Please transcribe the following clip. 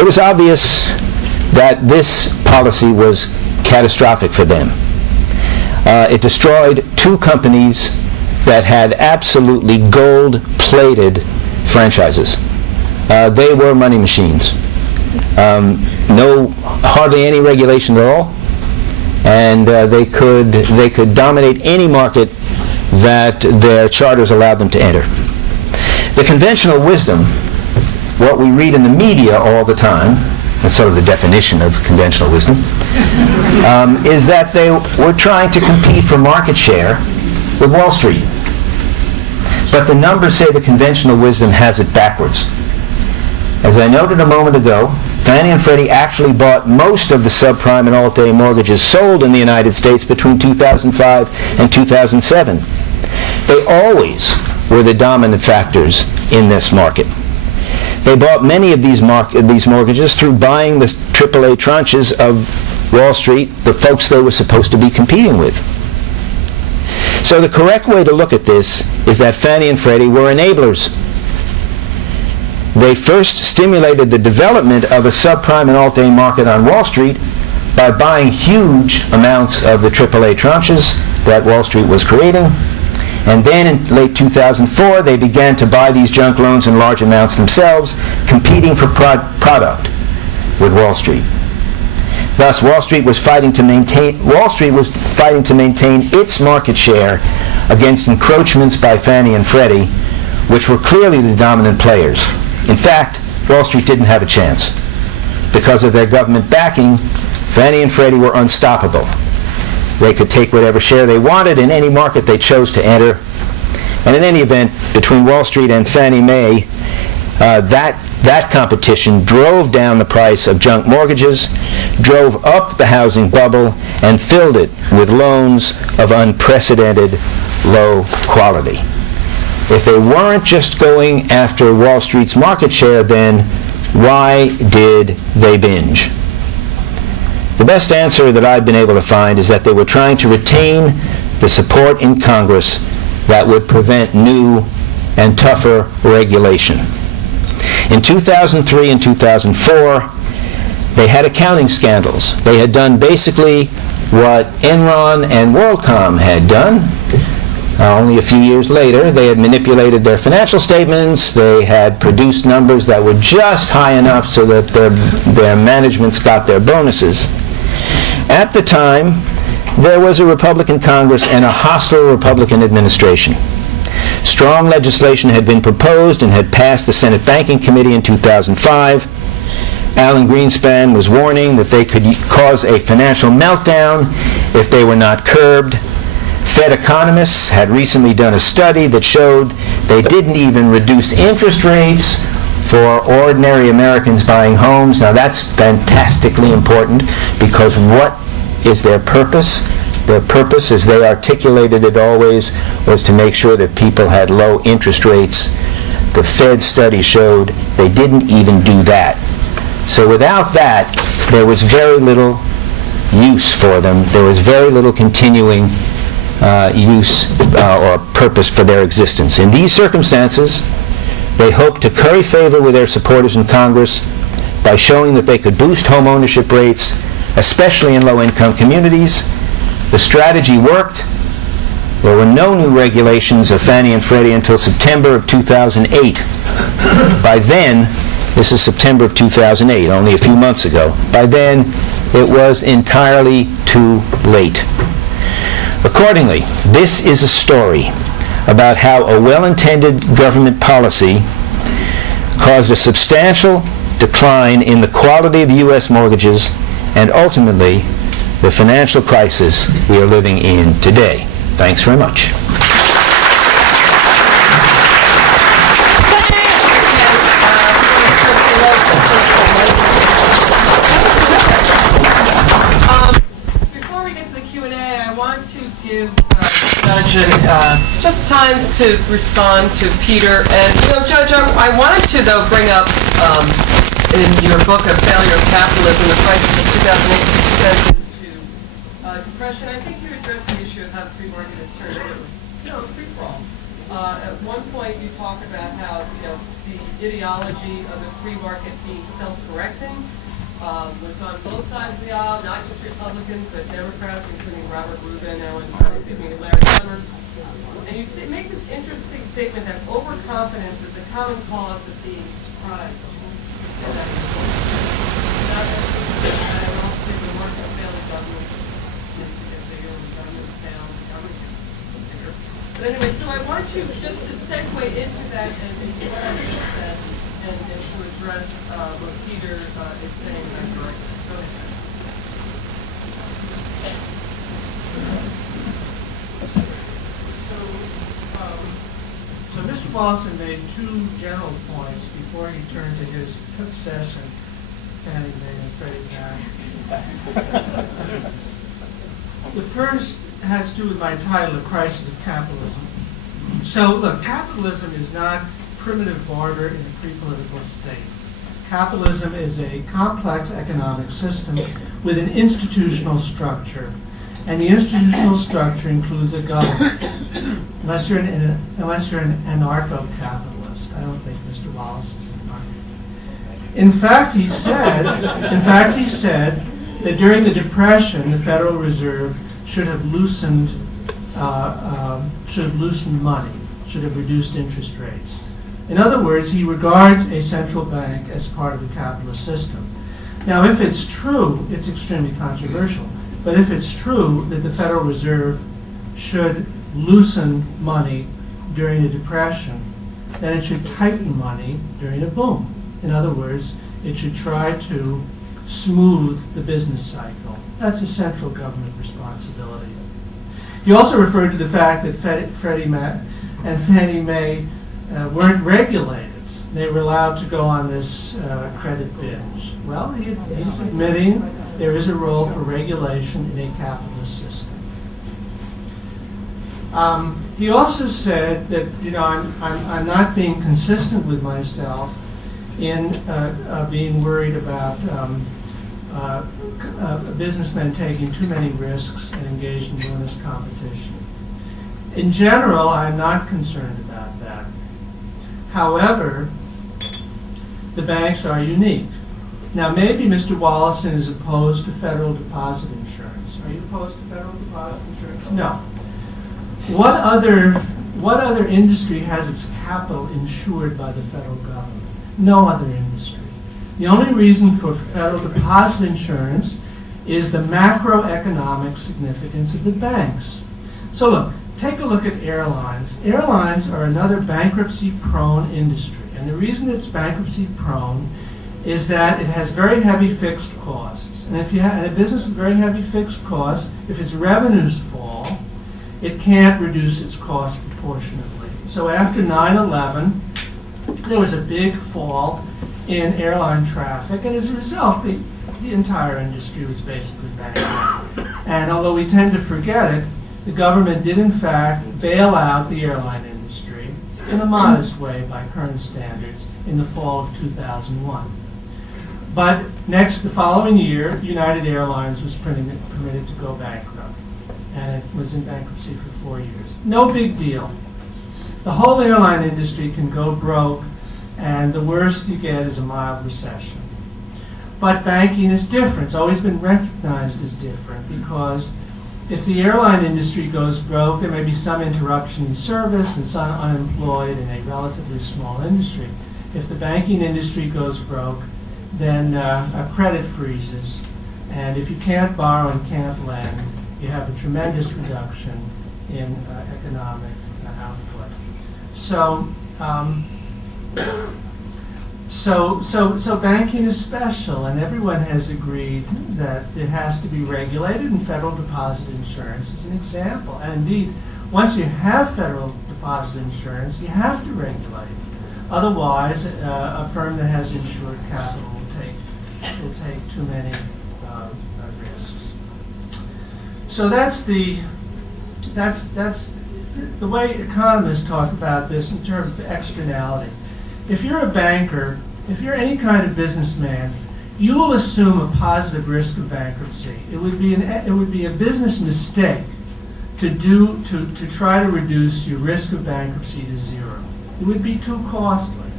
It was obvious that this policy was catastrophic for them. It destroyed two companies that had absolutely gold-plated franchises. They were money machines. Hardly any regulation at all, and they could dominate any market that their charters allowed them to enter. The conventional wisdom, what we read in the media all the time, that's sort of the definition of conventional wisdom, is that they were trying to compete for market share with Wall Street. But the numbers say the conventional wisdom has it backwards. As I noted a moment ago, Fannie and Freddie actually bought most of the subprime and alt-A mortgages sold in the United States between 2005 and 2007. They always were the dominant factors in this market. They bought many of these mortgages through buying the AAA tranches of Wall Street, the folks they were supposed to be competing with. So the correct way to look at this is that Fannie and Freddie were enablers. They first stimulated the development of a subprime and alt-A market on Wall Street by buying huge amounts of the AAA tranches that Wall Street was creating. And then in late 2004, they began to buy these junk loans in large amounts themselves, competing for product with Wall Street. Thus, Wall Street was fighting to maintain its market share against encroachments by Fannie and Freddie, which were clearly the dominant players. In fact, Wall Street didn't have a chance. Because of their government backing, Fannie and Freddie were unstoppable. They could take whatever share they wanted in any market they chose to enter. And in any event, between Wall Street and Fannie Mae, that competition drove down the price of junk mortgages, drove up the housing bubble, and filled it with loans of unprecedented low quality. If they weren't just going after Wall Street's market share, then why did they binge? The best answer that I've been able to find is that they were trying to retain the support in Congress that would prevent new and tougher regulation. In 2003 and 2004, they had accounting scandals. They had done basically what Enron and WorldCom had done. Only a few years later, they had manipulated their financial statements. They had produced numbers that were just high enough so that their managements got their bonuses. At the time, there was a Republican Congress and a hostile Republican administration. Strong legislation had been proposed and had passed the Senate Banking Committee in 2005. Alan Greenspan was warning that they could cause a financial meltdown if they were not curbed. Fed economists had recently done a study that showed they didn't even reduce interest rates for ordinary Americans buying homes. Now that's fantastically important, because what is their purpose? Their purpose, as they articulated it always, was to make sure that people had low interest rates. The Fed study showed they didn't even do that. So without that, there was very little use for them. There was very little continuing use or purpose for their existence. In these circumstances, they hoped to curry favor with their supporters in Congress by showing that they could boost home ownership rates, especially in low-income communities. The strategy worked. There were no new regulations of Fannie and Freddie until September of 2008. By then, this is September of 2008, only a few months ago. By then, it was entirely too late. Accordingly, this is a story about how a well-intended government policy caused a substantial decline in the quality of U.S. mortgages and ultimately the financial crisis we are living in today. Thanks very much. Before we get to the Q&A, I want to give Judge just time to respond to Peter. And, Judge, I wanted to, though, bring up in your book, A Failure of Capitalism, the crisis of 2008 descent into depression. I think you addressed the issue of how the free market has turned into, free for all. At one point, you talk about how, the ideology of the free market being self-correcting was on both sides of the aisle, not just Republicans, but Democrats, including Robert Rubin, Larry Summers. And you make this interesting statement that overconfidence is the common cause of being surprised. But anyway, so I want you just to segue into that and what I just said, and to address what Peter is saying. Go ahead. So Mr. Wallison made two general points before he turned to his obsession, Fannie Mae and Freddie Mac. The first has to do with my title, The Crisis of Capitalism. So look, capitalism is not primitive barter in a pre-political state. Capitalism is a complex economic system with an institutional structure. And the institutional structure includes a government. Unless you're an anarcho-capitalist. I don't think Mr. Wallace is an anarcho. In fact, he said that during the Depression, the Federal Reserve should have loosened money, should have reduced interest rates. In other words, he regards a central bank as part of the capitalist system. Now, if it's true, it's extremely controversial, but if it's true that the Federal Reserve should loosen money during a depression, then it should tighten money during a boom. In other words, it should try to smooth the business cycle. That's a central government responsibility. He also referred to the fact that Freddie Mac and Fannie Mae weren't regulated. They were allowed to go on this credit binge. Well, he's admitting there is a role for regulation in a capitalist system. He also said that I'm not being consistent with myself in being worried about businessmen taking too many risks and engaged in ruinous competition. In general, I'm not concerned about that. However, the banks are unique. Now, maybe Mr. Wallison is opposed to federal deposit insurance. Are you opposed to federal deposit insurance? No. What other industry has its capital insured by the federal government? No other industry. The only reason for federal deposit insurance is the macroeconomic significance of the banks. So look, take a look at airlines. Airlines are another bankruptcy-prone industry. And the reason it's bankruptcy-prone is that it has very heavy fixed costs. And if you have a business with very heavy fixed costs, if its revenues fall, it can't reduce its costs proportionately. So after 9/11, there was a big fall in airline traffic, and as a result, the entire industry was basically bankrupt. And although we tend to forget it, the government did in fact bail out the airline industry in a modest way by current standards in the fall of 2001. But the following year, United Airlines was permitted to go bankrupt, and it was in bankruptcy for 4 years. No big deal. The whole airline industry can go broke, and the worst you get is a mild recession. But banking is different. It's always been recognized as different because if the airline industry goes broke, there may be some interruption in service and some unemployed in a relatively small industry. If the banking industry goes broke, then credit freezes. And if you can't borrow and can't lend, you have a tremendous reduction in economic output. So banking is special, and everyone has agreed that it has to be regulated, and federal deposit insurance is an example. And indeed, once you have federal deposit insurance, you have to regulate. Otherwise, a firm that has insured capital will take too many risks. So that's the way economists talk about this in terms of externality. If you're a banker, if you're any kind of businessman, you will assume a positive risk of bankruptcy. It would be a business mistake to try to reduce your risk of bankruptcy to zero. It would be too costly.